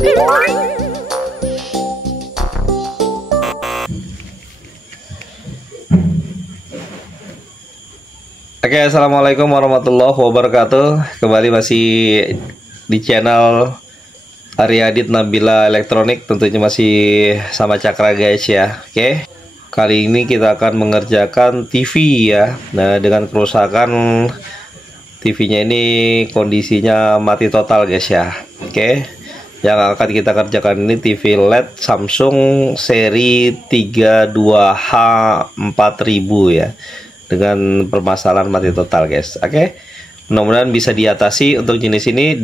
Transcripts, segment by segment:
Oke, assalamualaikum warahmatullahi wabarakatuh. Kembali masih di channel Aryadit Nabila Elektronik, tentunya masih sama Cakra guys ya. Oke, kali ini kita akan mengerjakan TV ya. Nah, dengan kerusakan TV-nya ini kondisinya mati total guys ya. Oke, yang akan kita kerjakan ini TV LED Samsung seri 32H4000 ya, dengan permasalahan mati total guys. Oke, mudah-mudahan bisa diatasi untuk jenis ini.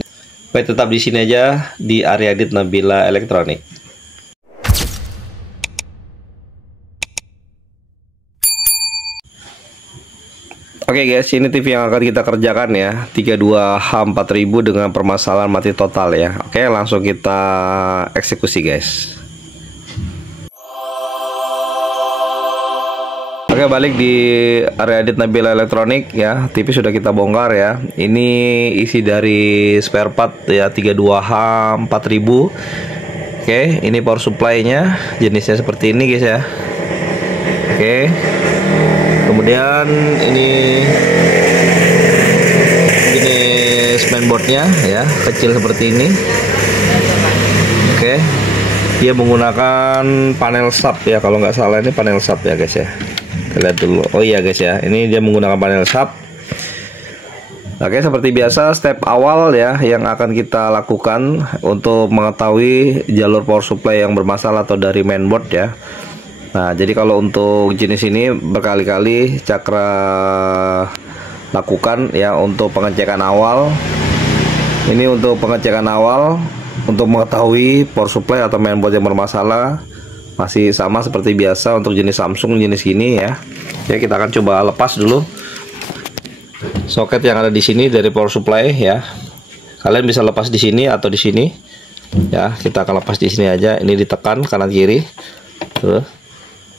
Baik, tetap di sini aja di Aryadit Nabila Elektronik. Oke guys, ini TV yang akan kita kerjakan ya, 32H4000 dengan permasalahan mati total ya. Oke, langsung kita eksekusi guys. Oke, balik di Aryadit Nabila Elektronik ya. TV sudah kita bongkar ya. Ini isi dari spare part ya, 32H4000. Oke, ini power supply-nya, jenisnya seperti ini guys ya. Oke, kemudian ini jenis mainboardnya ya, kecil seperti ini. Oke, dia menggunakan panel sub ya, kalau nggak salah ini panel sub ya guys ya. Kita lihat dulu. Oh iya guys ya, ini dia menggunakan panel sub. Oke, seperti biasa step awal ya yang akan kita lakukan untuk mengetahui jalur power supply yang bermasalah atau dari mainboard ya. Nah, jadi kalau untuk jenis ini berkali-kali Cakra lakukan ya untuk pengecekan awal. Ini untuk pengecekan awal untuk mengetahui power supply atau mainboard yang bermasalah. Masih sama seperti biasa untuk jenis Samsung jenis ini ya. Oke, kita akan coba lepas dulu soket yang ada di sini dari power supply ya. Kalian bisa lepas di sini atau di sini ya. Kita akan lepas di sini aja. Ini ditekan kanan kiri.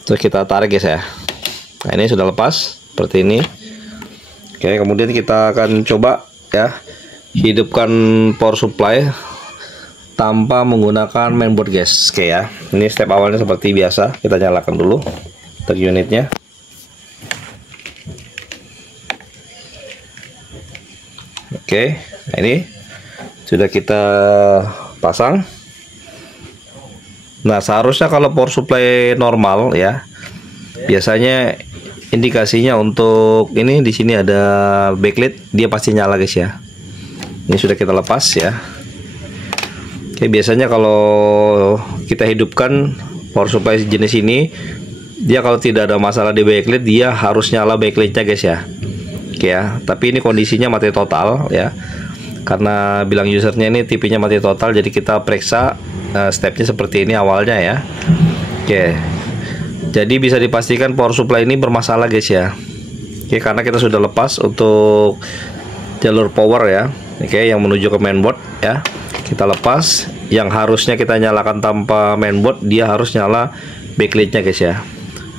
Terus kita tarik guys ya. Nah, ini sudah lepas seperti ini. Oke, kemudian kita akan coba ya hidupkan power supply tanpa menggunakan mainboard guys. Oke ya, ini step awalnya seperti biasa. Kita nyalakan dulu untuk unitnya. Oke, nah ini sudah kita pasang. Nah, seharusnya kalau power supply normal ya, biasanya indikasinya untuk ini di sini ada backlight, dia pasti nyala guys ya. Ini sudah kita lepas ya. Oke, biasanya kalau kita hidupkan power supply jenis ini, dia kalau tidak ada masalah di backlight, dia harus nyala backlightnya guys ya. Oke ya, tapi ini kondisinya mati total ya. Karena bilang usernya ini TV-nya mati total, jadi kita periksa stepnya seperti ini awalnya ya. Oke, jadi bisa dipastikan power supply ini bermasalah guys ya. Oke, karena kita sudah lepas untuk jalur power ya. Oke, yang menuju ke mainboard ya. Kita lepas, yang harusnya kita nyalakan tanpa mainboard, dia harus nyala backlightnya guys ya.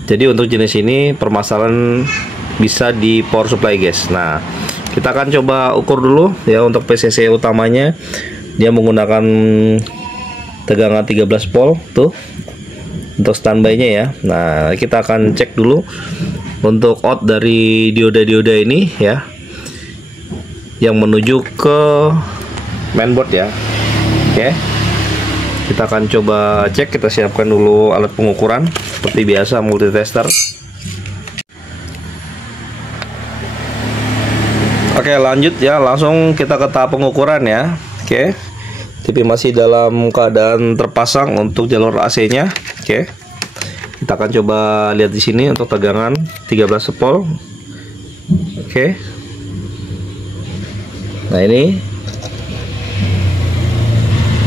Jadi untuk jenis ini permasalahan bisa di power supply guys. Nah, kita akan coba ukur dulu ya untuk PCC utamanya. Dia menggunakan tegangan 13 volt tuh untuk standby-nya ya. Nah, kita akan cek dulu untuk out dari dioda-dioda ini ya, yang menuju ke mainboard ya. Oke, kita akan coba cek. Kita siapkan dulu alat pengukuran seperti biasa, multitester. Oke, lanjut ya, langsung kita ke tahap pengukuran ya. Oke, TV masih dalam keadaan terpasang untuk jalur AC-nya. Oke, kita akan coba lihat di sini untuk tegangan 13 volt. Oke, nah ini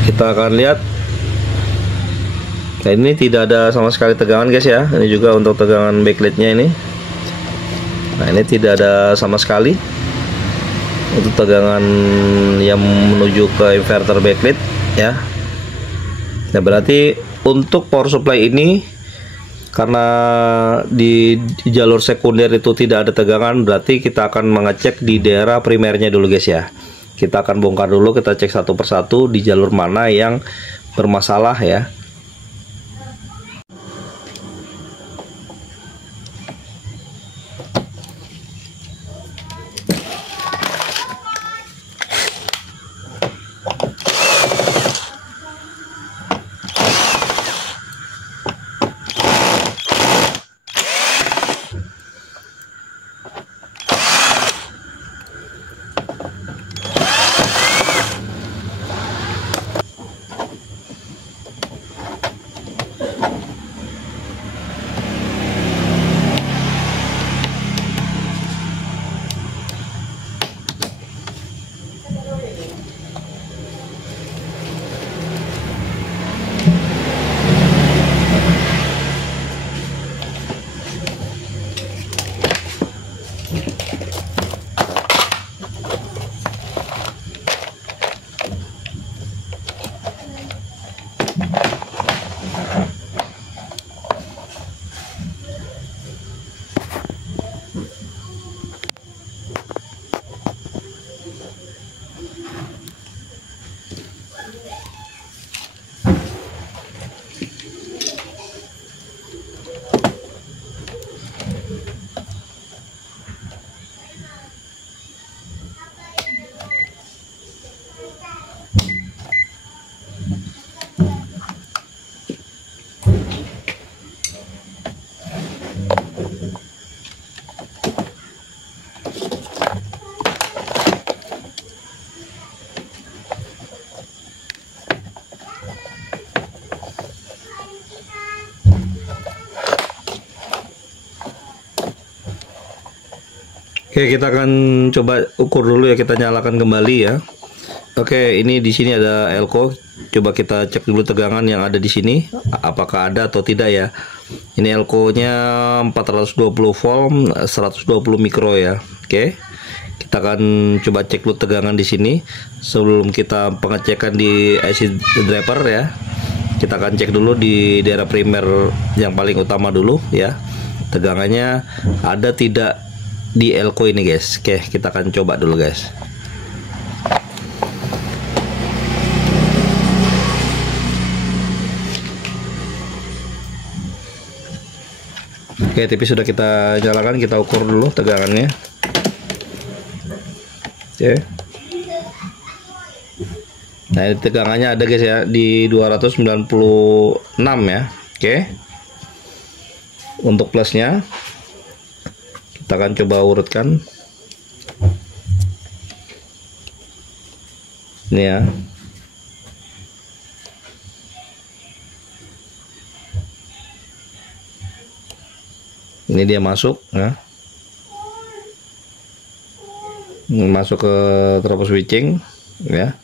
kita akan lihat. Nah, ini tidak ada sama sekali tegangan guys ya. Ini juga untuk tegangan backlightnya ini. Nah, ini tidak ada sama sekali untuk tegangan yang menuju ke inverter backlight ya. Nah, berarti untuk power supply ini, karena di jalur sekunder itu tidak ada tegangan, berarti kita akan mengecek di daerah primernya dulu guys ya. Kita akan bongkar dulu, kita cek satu persatu di jalur mana yang bermasalah ya. Oke, kita akan coba ukur dulu ya, kita nyalakan kembali ya. Oke, ini di sini ada elko. Coba kita cek dulu tegangan yang ada di sini, apakah ada atau tidak ya. Ini elko-nya 420 volt, 120 mikro ya. Oke. Kita akan coba cek dulu tegangan di sini sebelum kita pengecekan di IC driver ya. Kita akan cek dulu di daerah primer yang paling utama dulu ya. Tegangannya ada tidak di elko ini guys. Oke, kita akan coba dulu guys. Oke, TV sudah kita nyalakan, kita ukur dulu tegangannya. Oke. Nah, ini tegangannya ada guys ya di 296 ya. Oke. Untuk plusnya kita akan coba urutkan ini ya. Ini dia masuk ya, masuk ke tropo switching ya.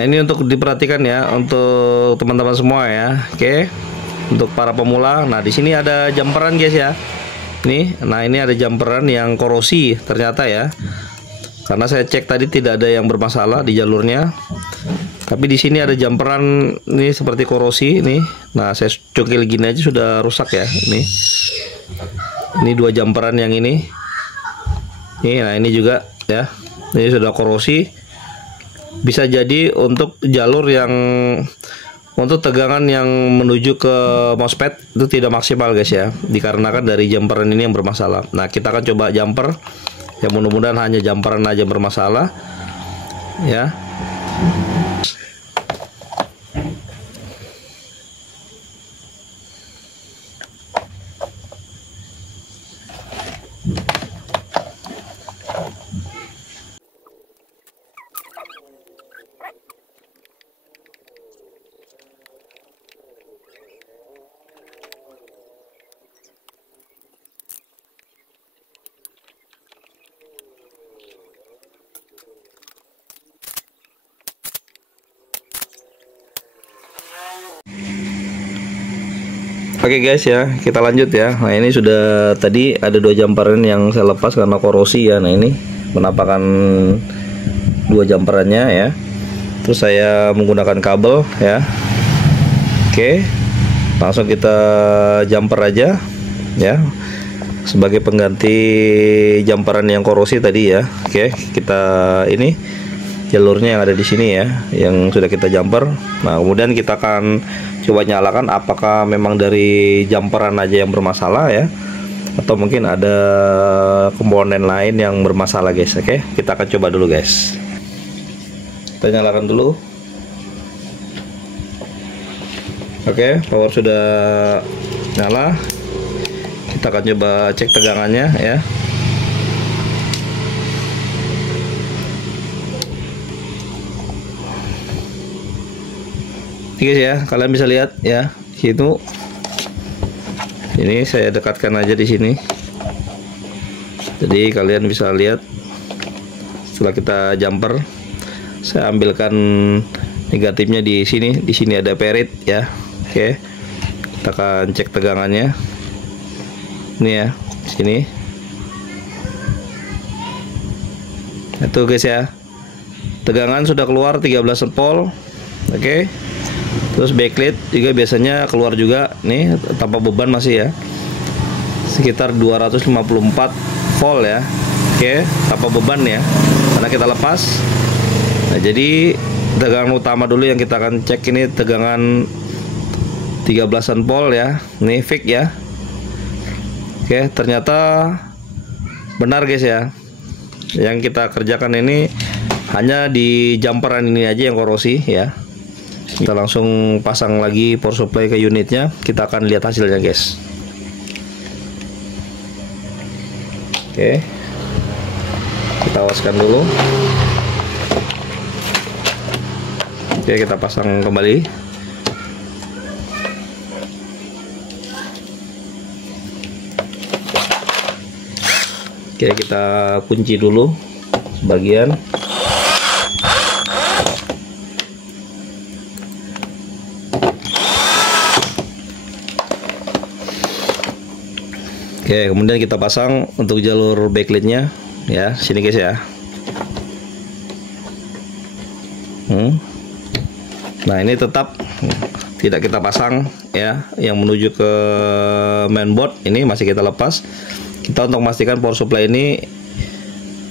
Nah, ini untuk diperhatikan ya untuk teman-teman semua ya. Oke. Untuk para pemula. Nah, di sini ada jumperan guys ya. Nih, nah ini ada jumperan yang korosi ternyata ya. Karena saya cek tadi tidak ada yang bermasalah di jalurnya. Tapi di sini ada jumperan ini seperti korosi nih. Nah, saya cokil gini aja sudah rusak ya. Ini dua jumperan yang ini. Nah ini juga ya. Ini sudah korosi. Bisa jadi untuk jalur yang untuk tegangan yang menuju ke MOSFET itu tidak maksimal guys ya. Dikarenakan dari jumperan ini yang bermasalah. Nah, kita akan coba jumper. Ya mudah-mudahan hanya jumperan aja bermasalah ya. Oke guys ya, kita lanjut ya. Nah ini sudah, tadi ada 2 jumperan yang saya lepas karena korosi ya. Nah ini menampakkan 2 jumperannya ya. Terus saya menggunakan kabel ya. Oke, langsung kita jumper aja ya, sebagai pengganti jumperan yang korosi tadi ya. Oke, kita ini jalurnya yang ada di sini ya, yang sudah kita jumper. Nah kemudian kita akan coba nyalakan apakah memang dari jumperan aja yang bermasalah ya, atau mungkin ada komponen lain yang bermasalah guys. Oke, kita akan coba dulu guys. Kita nyalakan dulu. Oke, power sudah nyala. Kita akan coba cek tegangannya ya. Guys ya, kalian bisa lihat ya, situ. Ini saya dekatkan aja di sini. Jadi kalian bisa lihat setelah kita jumper, saya ambilkan negatifnya di sini. Di sini ada perit ya. Oke. Kita akan cek tegangannya. Ini ya, sini. Itu guys ya. Tegangan sudah keluar 13 volt. Oke. Terus backlight juga biasanya keluar juga nih tanpa beban masih ya, sekitar 254 volt ya. Oke, tanpa beban ya, karena kita lepas. Nah jadi tegangan utama dulu yang kita akan cek ini tegangan 13 volt ya, ini fix ya. Oke, ternyata benar guys ya, yang kita kerjakan ini hanya di jumperan ini aja yang korosi ya. Kita langsung pasang lagi power supply ke unitnya. Kita akan lihat hasilnya guys. Oke, kita awaskan dulu. Oke, kita pasang kembali. Oke, kita kunci dulu sebagian. Oke, kemudian kita pasang untuk jalur backlightnya ya, sini guys ya. Nah ini tetap tidak kita pasang ya, yang menuju ke mainboard ini masih kita lepas. Kita untuk memastikan power supply ini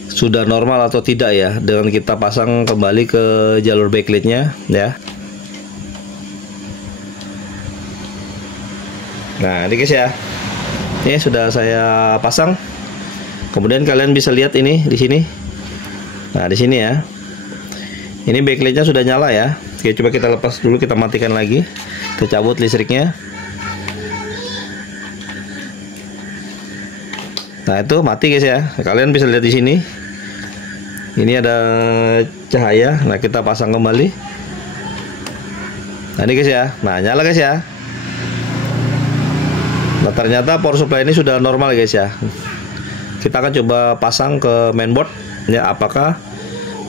sudah normal atau tidak ya, dengan kita pasang kembali ke jalur backlightnya ya. Nah ini guys ya, ini sudah saya pasang. Kemudian kalian bisa lihat ini di sini. Nah, di sini ya. Ini backlightnya sudah nyala ya. Oke, coba kita lepas dulu, kita matikan lagi. Kita cabut listriknya. Nah, itu mati guys ya. Kalian bisa lihat di sini. Ini ada cahaya. Nah, kita pasang kembali. Nah, ini guys ya. Nah, nyala guys ya. Nah ternyata power supply ini sudah normal guys ya. Kita akan coba pasang ke mainboard ya, apakah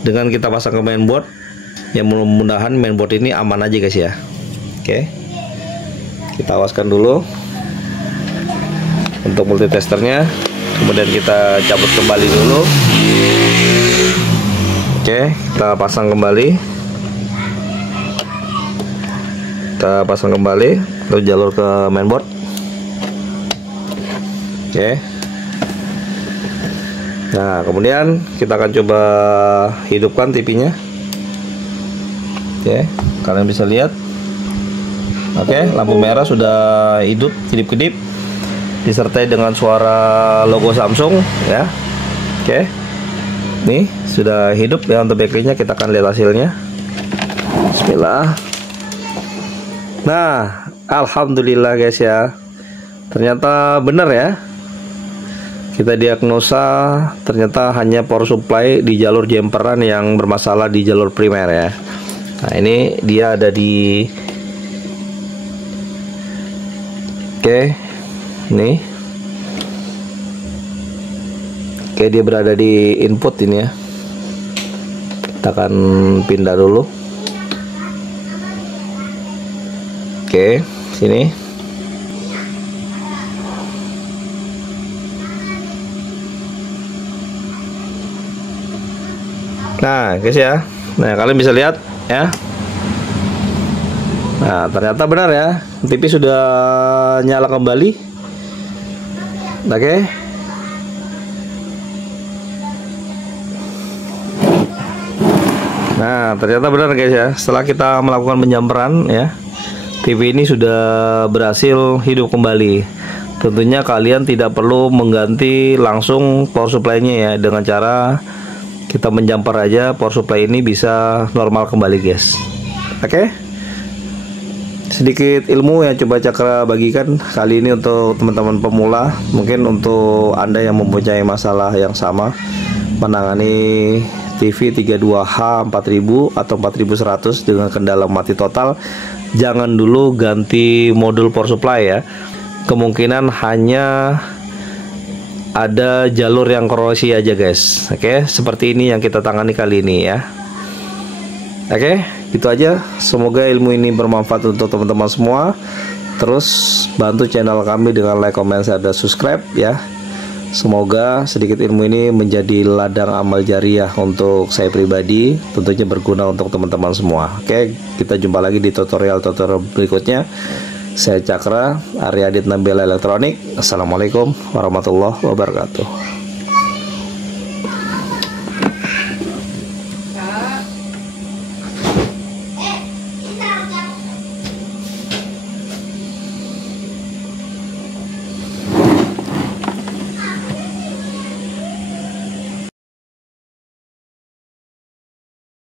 dengan kita pasang ke mainboard ya, mudah-mudahan mainboard ini aman aja guys ya. Oke, kita awaskan dulu untuk multitesternya, kemudian kita cabut kembali dulu. Oke, kita pasang kembali. Kita pasang kembali untuk jalur ke mainboard. Oke. Nah, kemudian kita akan coba hidupkan TV-nya. Oke, kalian bisa lihat. Oke, lampu merah sudah hidup, kedip-kedip, disertai dengan suara logo Samsung ya. Oke. Nih, sudah hidup ya untuk backlightnya. Kita akan lihat hasilnya. Bismillah. Nah, alhamdulillah guys ya. Ternyata benar ya. Kita diagnosa ternyata hanya power supply di jalur jumperan yang bermasalah di jalur primer ya. Nah ini dia ada di, oke, nih, oke, dia berada di input ini ya. Kita akan pindah dulu. Oke, sini. Nah guys ya, nah kalian bisa lihat ya. Nah ternyata benar ya, TV sudah nyala kembali. Oke. Nah ternyata benar guys ya, setelah kita melakukan penjamperan ya, TV ini sudah berhasil hidup kembali. Tentunya kalian tidak perlu mengganti langsung power supply-nya ya, dengan cara kita menjamper aja power supply ini bisa normal kembali guys. Oke. Sedikit ilmu yang coba Cakra bagikan kali ini untuk teman-teman pemula. Mungkin untuk Anda yang mempunyai masalah yang sama menangani TV 32H 4000 atau 4100 dengan kendala mati total, jangan dulu ganti modul power supply ya. Kemungkinan hanya ada jalur yang korosi aja guys. Oke, seperti ini yang kita tangani kali ini ya. Oke, gitu aja. Semoga ilmu ini bermanfaat untuk teman-teman semua. Terus bantu channel kami dengan like, comment, share, dan subscribe ya. Semoga sedikit ilmu ini menjadi ladang amal jariah untuk saya pribadi, tentunya berguna untuk teman-teman semua. Oke, kita jumpa lagi di tutorial-tutorial berikutnya. Saya Cakra, Aryadit Nabila Elektronik. Assalamualaikum warahmatullahi wabarakatuh.